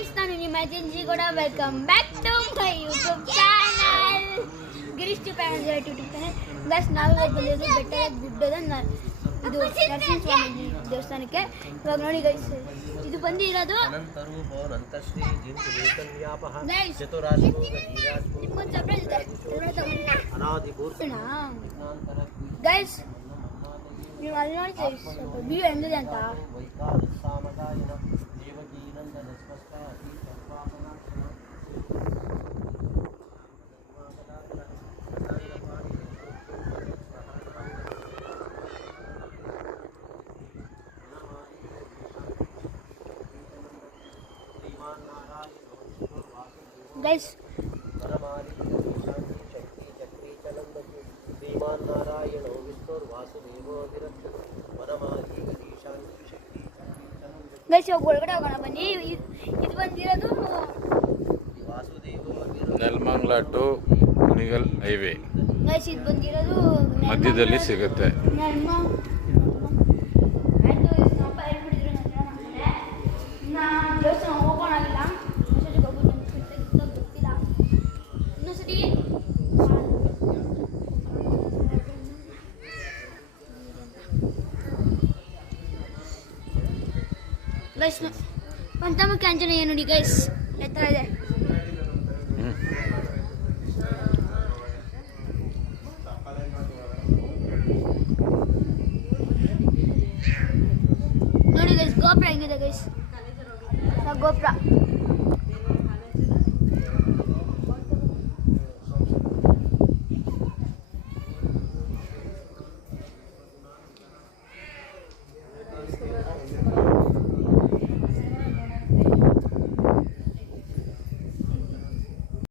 Friends, ನಾನು ನಿಮ್ಮ ಅಜ್ಜಿ ಕೂಡ welcome back to my YouTube channel Girish panel YouTube channel. Guys, ನಾವು ಬಂದಿರೋದು ಬೆಟ್ಟದ ಗುಡ್ಡದ ಇದು ನರಸಿಂಹಸ್ವಾಮಿ ದೇವಸ್ಥಾನಕ್ಕೆ. ಇವಾಗ ನೋಡಿ ಗೈಸ್, ಇದು ಬಂದಿರೋದು ನಿಮ್ಗೊಂದು ಸರ್ಪ್ರೈಸ್ ಇದೆ ಗೈಸ್. ನೀವು ಅಲ್ಲಿ ನೋಡಿ ಸ್ವಲ್ಪ ವ್ಯೂ ಹೆಂಗಿದೆ ಅಂತ. ಗೈಸ್, ಗೈಸ್ ಇವಾಗ ಒಳಗಡೆ ಹೋಗೋಣ ಬನ್ನಿ. ಇದು ಬಂದಿರೋದು Nelamangala to Kunigal highway. Guys, ಇದು ಬಂದಿರೋದು ಮಧ್ಯದಲ್ಲಿ ಸಿಗುತ್ತೆ. ದೇವಸ್ಥಾನ ಓಪನ್ ಆಗಿಲ್ಲ, ಗೊತ್ತಿಲ್ಲ ಇನ್ನೊಂದ್ಸತಿ. ಗೈಸ್, ಪಂಚಮುಖಿ ಆಂಜನೇಯ ನೋಡಿ ಗೈಸ್, ಎತ್ತರ ಇದೆ. ನೋಡಿ ಗೈಸ್, ಗೋಪುರ ಹೆಂಗಿದೆ ಗೈಸ್, ಗೋಪುರ.